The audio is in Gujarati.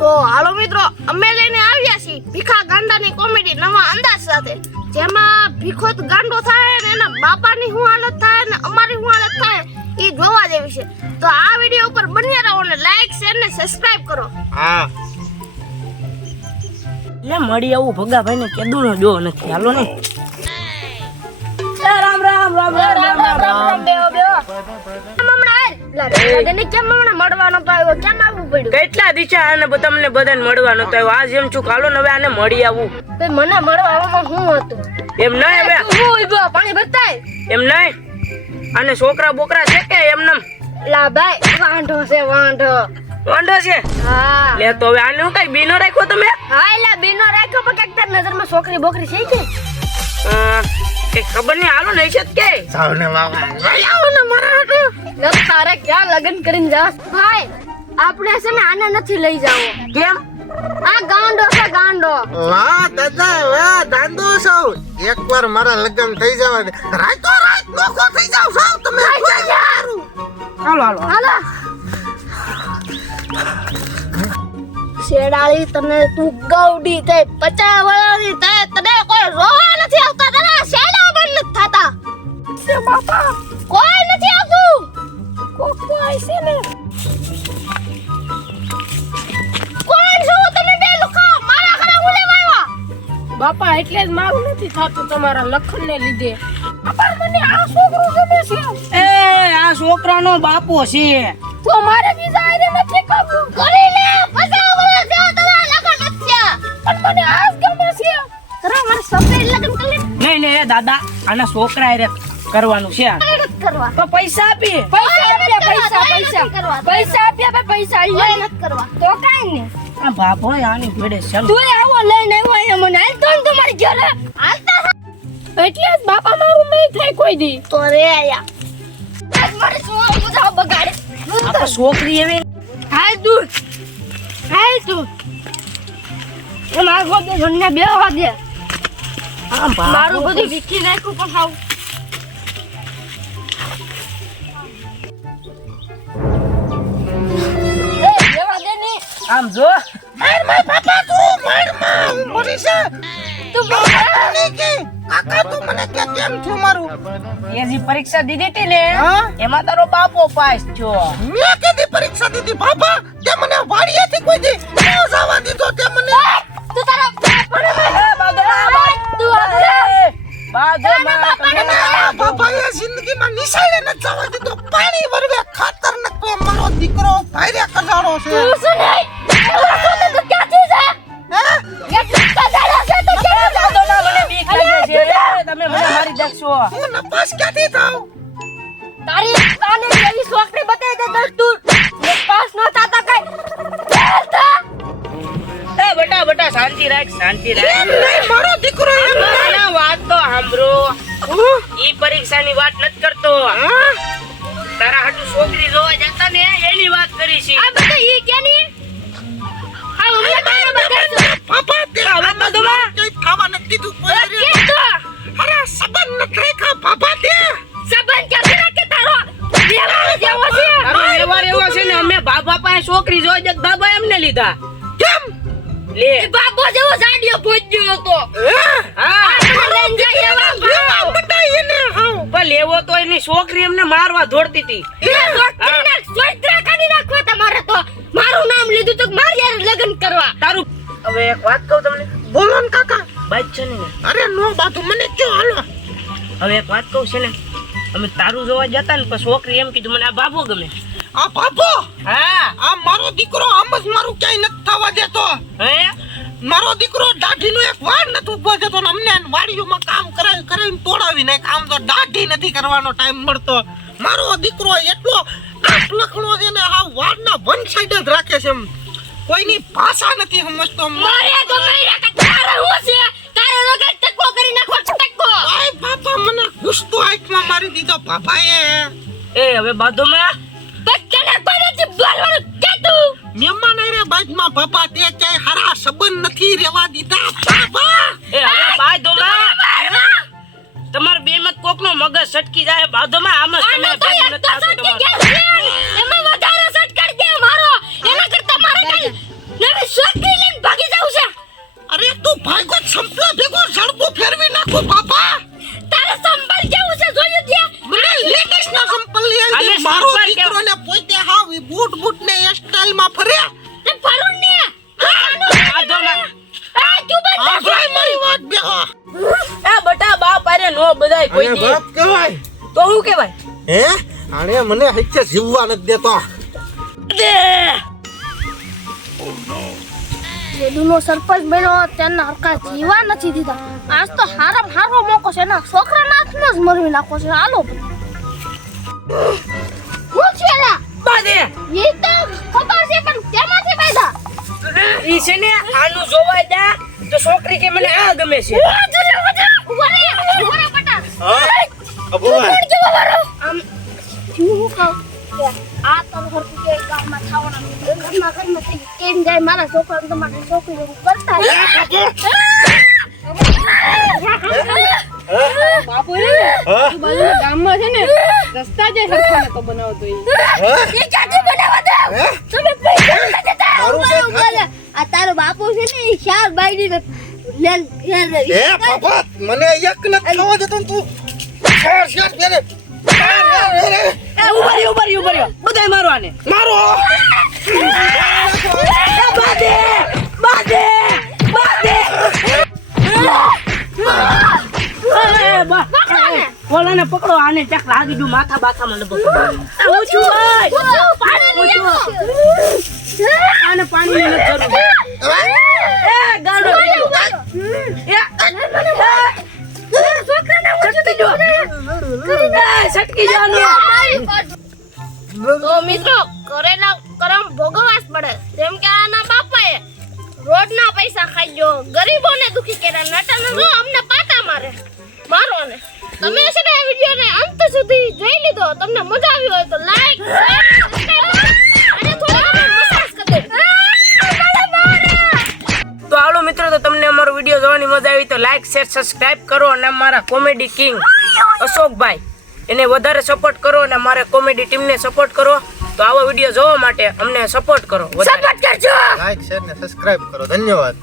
તો હાલો મિત્રો, અમે લઈને આવ્યા છીએ ભીખા ગાંડાની કોમેડી નવા અંદાજ સાથે, જેમાં ભીખો ગાંડો થાય ને એના બાપાની શું હાલત થાય ને અમારી શું હાલત થાય એ જોવા જેવી છે. તો આ વિડિયો ઉપર બન્યા રહો ને લાઈક શેર ને સબસ્ક્રાઇબ કરો. હા લે મળી આવું ભગાભાઈ ને કેદુનો જો નથી. હાલો ને રામ રામ રામ રામ રામ રામ બેહો લાડને કેમ હમણાં મળવાનો તો આવ્યો, કેમ આવવું પડ્યું? કેટલા દીચા આને તમને બધાને મળવાનો તો આવ્યો. આજ એમ છું કાલો ને હવે આને મળી આવું. બે મને મળવા આવવામાં શું હતું? એમ નહીં હવે હું ઊભો પાણી ભરતાય એમ નહીં, આને છોકરા બોકરા છે કે એમ નમ? લા ભાઈ વાંઢો છે વાંઢો. વાંઢો છે? હા લે તો હવે આને હું કઈ બીનો રાખ્યો તમે? હા એલા બીનો રાખ્યો પણ કાક તાર નજરમાં છોકરી બોકરી છે કે કે ખબર નહીં. હાલો નહીં છે કે સાવને બાબા આવો ને મારા હાટુ ન તારે ક્યાં લગન કરીને જાસ ભાઈ? આપણે છે ને આને નથી લઈ જાવો. કેમ? આ ગાંડો છે ગાંડો. વાહ દાદા વાહ દાંડો છો. એકવાર મારા લગ્ન થઈ જવા દે, રાતો રાત નોખો થઈ જાવ સાવ તમે. હાલો હાલો હાલો શેડાળી તને તું ગૌડી તે 50 વર્ષની તે તને કોઈ રોવા નથી આવતા, તને શેડા બંધ નથી થાતા. સે બાપા કોઈ નથી આવતું. કોઈ છે ને કોણ છો તમે બે લુખા? મારા ઘરે હું લેવા આવ્યા? બાપા એટલે જ મારું નથી થાતું તમારા લખન ને લીધે. બાપા મને આ છોકરો ગમે છે. એ આ છોકરાનો બાપો છે. તો મારે બીજા આરે નથી કાબુ કરી લે. 50 વર્ષ થયા તારા લગન નથી થયા પણ મને આજ ગમે છે. તારા મારે સપને લગન કરી લે. નહીં નહીં એ દાદા આના છોકરા રે કરવાનું છે. નથી કરવા. તો પૈસા આપી. પૈસા આપ્યા બે પૈસા લે નથી કરવા તો કાઈ ને. આ બાપો આની ભેડે ચાલ. તું આવો લઈને આવ્યો મને હાલ તો તમારી ઘરે હાલતા એટલે જ બાપા મારું નહીં થાય કોઈ દી. તો રે આયા આજ મારે શું મુજા બગાડે. આ છોકરી એવી હાલ તું એ મારો દે જણને બેહવા દે. આ બાપો મારું બધું વિખી નાખ્યું પણ હાવ એ બેહવા દે ને. આમ જો માર માર પાપા તું માર માં મરી છે. તું મને કે કાકા તું મને કે કેમ છું મારું? એ જે પરીક્ષા દીધી હતી ને હા? એમાં તારો બાપો પાસ થયો. મેં કેદી પરીક્ષા દીધી બાપા? તે મને વાડીએથી કોઈ દી ન જવા દીધો તે મને. તું તારા બાપાને તું આ બાપાએ જિંદગીમાં નિશાળે ન જવા દીધો. પાણી વરવે ખાતર ન કોઈ મારો દીકરો ભાઈરે કજાડો છે. તું શું નહીં તું ક્યાંથી છે? હે? કેટલું કજાડો છે તું ક્યાંથી છે? મને બીક લાગે છે. તમે મને મારી દેખશો. હું નપાસ ક્યાંથી થાઉં? તારી તાને એવી છોકરી બતાવી દે તો તું પાસ ન થાતા કઈ એ બટા શાંતિ રાખ શાંતિ રાખ. એમ નહીં મારો દીકરો એમ નહીં. ના વાત તો સાંભળો. ઈ પરીક્ષાની વાત નથી કરતો. તારા હાટુ છોકરી જોવા જતા ને એની વાત કરી છે. આ બધા ઈ કેની આ ઉમે તારે બતાવી પાપા તે હવે બધુંમાં કઈ ખાવા નથી દીધું કોઈ રે. કે તો અરે સંબંધ નથી રાખ્યા પાપા તે. સબન ક્યાંથી રાખે તારો દેવાનો જેવો છે. તારો વ્યવહાર એવો છે ને અમે બાપા પાસે છોકરી જોઈ જત બાબા એમને લીધા. કેમ? લે બાબો જેવો જાડિયો ભોજ્યો હતો. હા લઈને જાય એવા લેવા બતાઈ એને હાવ. પણ લેવો તો એની છોકરી એમને મારવા દોડતી હતી. સોઈત્રા કાઢી નાખવા તમારે તો મારું નામ લીધું તો મારી યાર લગ્ન કરવા. તારું હવે એક વાત કહું તમને. બોલો ને કાકા. બાત છે ને અરે નો બાતું મને કયો હાલો. હવે એક વાત કહું છે ને અમે તારું જોવા જતા ને પછી છોકરી એમ કીધું મને આ બાબો ગમે. આ બાપો હા આ મારો દીકરો આમ જ મારું ક્યાંય નથી થવા દેતો. હે મારો દીકરો દાઢીનો એક વાળ નથી ઉભો થતો ને અમને વાડીઓમાં કામ કરાવીને તોડાવી નાખે. આમ તો દાઢી નથી કરવાનો ટાઈમ મળતો. મારો દીકરો એટલો લખણો છે ને આ વાળના વન સાઈડ જ રાખે છે. એમ કોઈની ભાષા નથી સમજતો. મારે તો કઈ કે તારે હું છે તારે રોગે ટકો કરી નાખો ટકો. આય બાપા મને ગુસ્સો આંખમાં મારી દીધો બાપાએ. એ હવે બાજુમાં બચ્ચાને કોનેથી બોલવાનું કે તું મહેમાન આરે બાજમાં બાપા તે ક્યાંય હારા સંબંધ નથી રહેવા દીધા બાપા. એ હવે બાજુમાં તમાર બે મત કોકનો મગજ સટકી જાય બાજુમાં આમ જ તમે આનો તો ભેગું એક નથી તો થતું સટકી તમારું. ગયા છે એમાં વધારે સટકર દે મારો એના કરતા મારે કઈ નવી આ જોઈ મારી વાત બેહો એ બટા બાપ આરે નો બધાય કોઈ અને દી બાપ કહેવાય તો હું કહેવાય હે આણે મને હચ્ચે જીવવા નથી દેતો દે જેદુનો સરપંચ બન્યો તેના હરકા જીવા નથી દીધા આજ તો હારામ હારો મોકો છે ને છોકરાના હાથમાં જ મરવી નાખો છે હાલો હું છે લા બાદે એ તો ખબર છે પણ કેમાંથી બાંધા ઈ છે ને આનું જોવાય દા તો છોકરી કે મને આ ગમે છે ઉભરે બટા હા અબુઆ આમ હું કહું કે આ તો હરકું કે ગામમાં થાવાના ઘરમાં કેમ જાય મારા છોકરા તમારી છોકરી કરતા બાપુ હા બાજુના ગામમાં છે ને રસ્તા જે સરખા નતો બનાવતો ઈ એ ક્યાંથી બનાવવા દે હે તમે પૈસા નથી દેતા મારું કે બોલે આ તારો બાપુ છે ને ઈ શાર બાઈડી ને લેન ફેર હે બાપા મને એક ન ખાવા દેતો ને તું શેર ફેરે એ ઉભા રહ્યો બધાય મારો આને મારો બાદે ઓલાને પકડો આને ચાક લાગી દઉં માથા બાથામાં લબો હું છું આને પાણી ની જરૂર એ ગાડો સટકી જવાનું તો મિત્રો કરેલા કરમ ભોગવવા જ પડે જેમ કે આના બાપાએ રોડના પૈસા ખાઈ ગયો ગરીબોને દુખી કર્યા નટાને જો અમને પાટા મારો ને તમે છે ને આ વિડિયોને અંત સુધી જોઈ લીધો તમને મજા આવી હોય તો લાઈક શેર અને થોડી મસાજ કરી દે તો હાલો મિત્રો તો તમને અમારો વિડીયો જોવાની મજા આવી તો લાઈક શેર સબસ્ક્રાઇબ કરો અને અમારા કોમેડી કિંગ અશોકભાઈ એને વધારે સપોર્ટ કરો અને અમારે કોમેડી ટીમને સપોર્ટ કરો તો આવો વિડીયો જોવા માટે અમને સપોર્ટ કરો સપોર્ટ કરજો લાઈક શેર ને સબસ્ક્રાઇબ કરો ધન્યવાદ